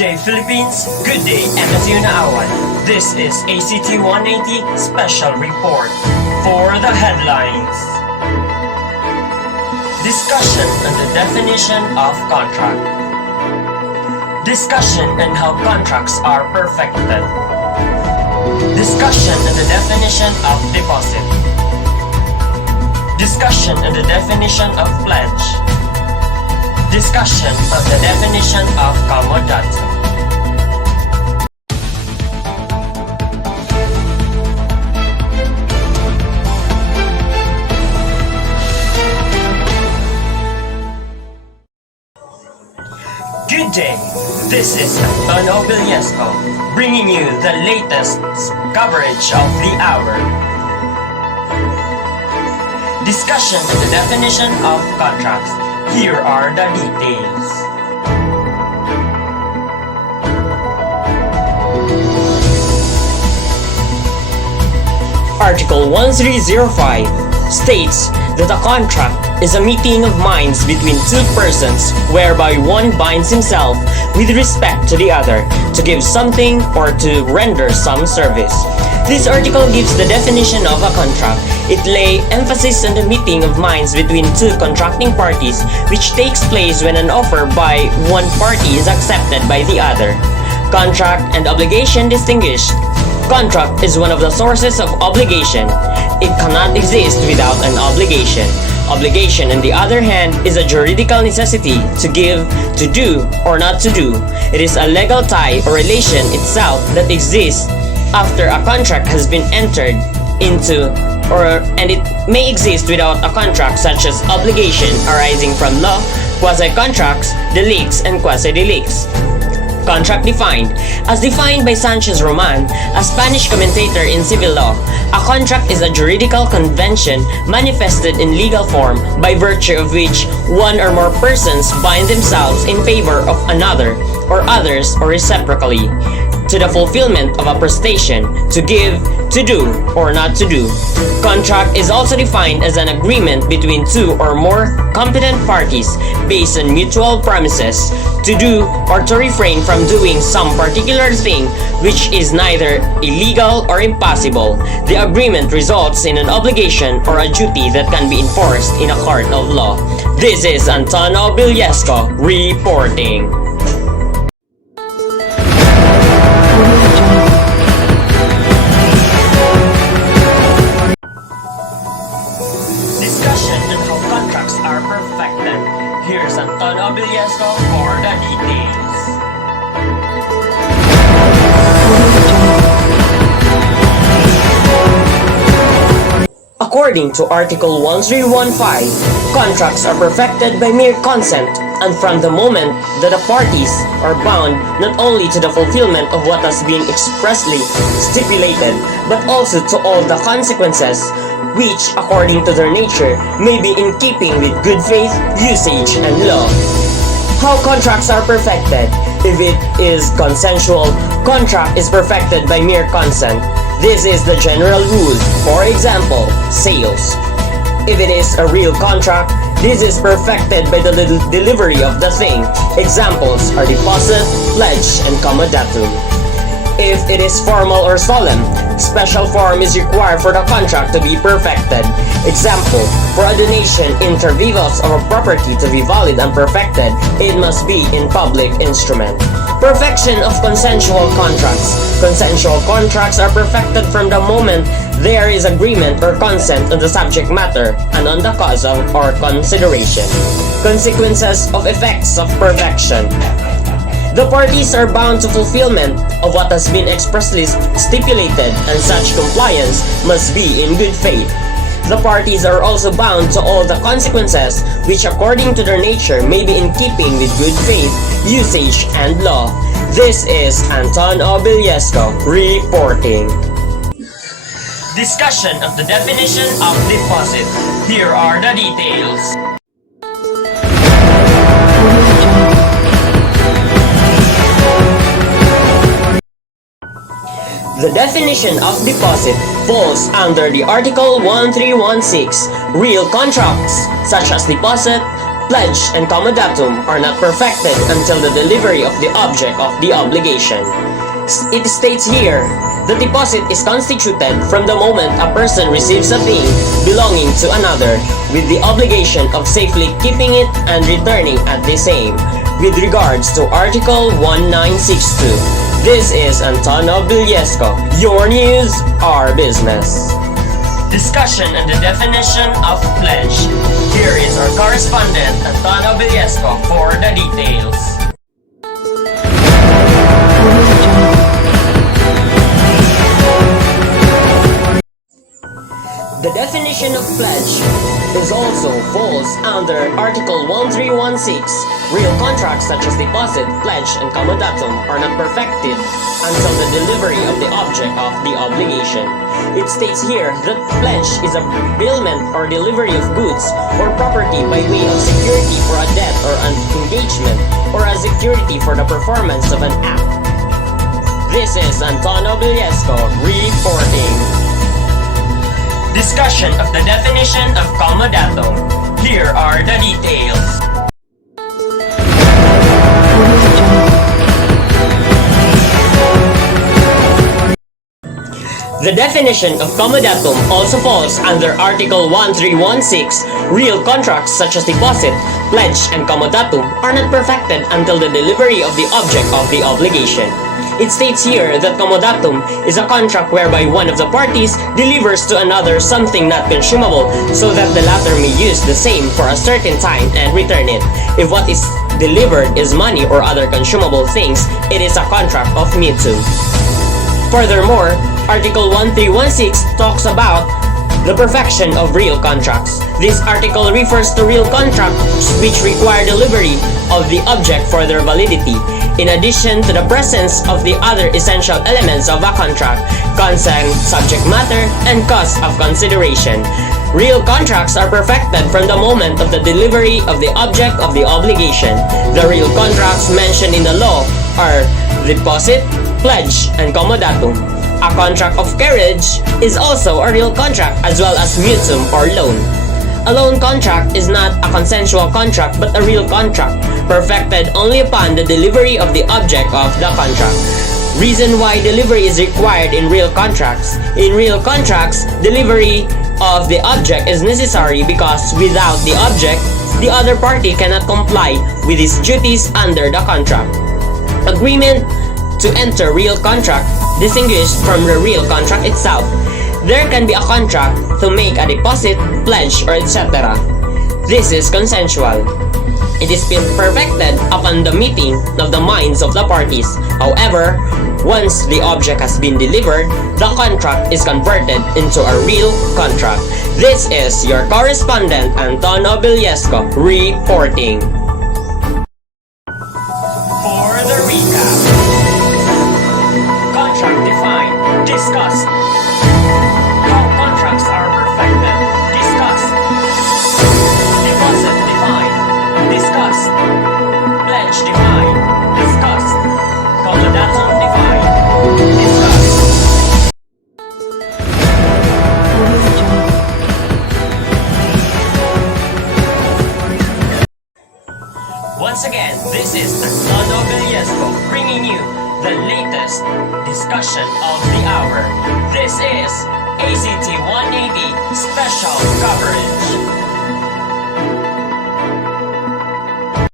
day Philippines, good day MSU Naawan. This is ACT 180 Special Report. For the headlines. Discussion on the definition of contract. Discussion on how contracts are perfected. Discussion on the definition of deposit. Discussion on the definition of pledge. Discussion on the definition of Commodatum. Good day, this is Antonio Villesco, bringing you the latest coverage of the hour. Discussion on the definition of contracts. Here are the details. Article 1305 states that a contract is a meeting of minds between two persons whereby one binds himself with respect to the other to give something or to render some service. This article gives the definition of a contract. It lay emphasis on the meeting of minds between two contracting parties which takes place when an offer by one party is accepted by the other. Contract and obligation distinguished. Contract is one of the sources of obligation. It cannot exist without an obligation. Obligation, on the other hand, is a juridical necessity to give, to do, or not to do. It is a legal tie or relation itself that exists after a contract has been entered into, and it may exist without a contract, such as obligation arising from law, quasi-contracts, delicts, and quasi-delicts. Contract defined. As defined by Sanchez Roman, a Spanish commentator in civil law, a contract is a juridical convention manifested in legal form by virtue of which one or more persons bind themselves in favor of another or others or reciprocally to the fulfillment of a prestation, to give, to do, or not to do. Contract is also defined as an agreement between two or more competent parties based on mutual promises to do or to refrain from doing some particular thing which is neither illegal or impossible. The agreement results in an obligation or a duty that can be enforced in a court of law. This is Antonio Villesco reporting. Discussion on how contracts are perfected. Here's Antonio Villesco for the details. According to Article 1315, contracts are perfected by mere consent, and from the moment that the parties are bound not only to the fulfillment of what has been expressly stipulated, but also to all the consequences which, according to their nature, may be in keeping with good faith, usage, and law. How contracts are perfected? If it is consensual, contract is perfected by mere consent. This is the general rule. For example, sales. If it is a real contract, this is perfected by the delivery of the thing. Examples are deposit, pledge, and commodatum. If it is formal or solemn, special form is required for the contract to be perfected. Example, for a donation inter vivos of a property to be valid and perfected, it must be in public instrument. Perfection of consensual contracts. Consensual contracts are perfected from the moment there is agreement or consent on the subject matter and on the cause of or consideration. Consequences of effects of perfection. The parties are bound to fulfillment of what has been expressly stipulated, and such compliance must be in good faith. The parties are also bound to all the consequences which, according to their nature, may be in keeping with good faith, usage, and law. This is Antonio Villesco reporting. Discussion of the definition of deposit. Here are the details. The definition of deposit falls under the Article 1316. Real contracts, such as deposit, Pledge and commodatum are not perfected until the delivery of the object of the obligation. It states here, the deposit is constituted from the moment a person receives a thing belonging to another, with the obligation of safely keeping it and returning at the same. With regards to Article 1962, this is Antonio Bilyesco, your news, our business. Discussion on the definition of pledge. Here is our correspondent, Antonio Bilyesco, for the details. The definition of pledge is also falls under Article 1316. Real contracts such as deposit, pledge, and commodatum are not perfected until the delivery of the object of the obligation. It states here that pledge is a billment or delivery of goods or property by way of security for a debt or an engagement, or as security for the performance of an act. This is Antonio Bilyesco reporting. Discussion of the definition of commodatum. Here are the details. The definition of commodatum also falls under Article 1316. Real contracts such as deposit, pledge, and commodatum are not perfected until the delivery of the object of the obligation. It states here that commodatum is a contract whereby one of the parties delivers to another something not consumable so that the latter may use the same for a certain time and return it. If what is delivered is money or other consumable things, it is a contract of mutuum. Furthermore, Article 1316 talks about the perfection of real contracts. This article refers to real contracts which require delivery of the object for their validity, in addition to the presence of the other essential elements of a contract: consent, subject matter, and cost of consideration. Real contracts are perfected from the moment of the delivery of the object of the obligation. The real contracts mentioned in the law are deposit, pledge, and commodatum. A contract of carriage is also a real contract, as well as mutuum or loan. A loan contract is not a consensual contract but a real contract, perfected only upon the delivery of the object of the contract. Reason why delivery is required in real contracts. In real contracts, delivery of the object is necessary because without the object, the other party cannot comply with its duties under the contract. Agreement to enter real contract distinguished from the real contract itself. There can be a contract to make a deposit, pledge, or etc. This is consensual. It is been perfected upon the meeting of the minds of the parties. However, once the object has been delivered, the contract is converted into a real contract. This is your correspondent, Antonio Bilyesco, reporting. For the recap. Contract defined, discussed. How contracts are perfected, discussed. Deposit defined, discussed. Pledge defined, discussed. Commodatum defined, discussed. Once again, this is Antonio Bilyesco bringing you the latest discussion of the hour. This is ACT 180 Special Coverage.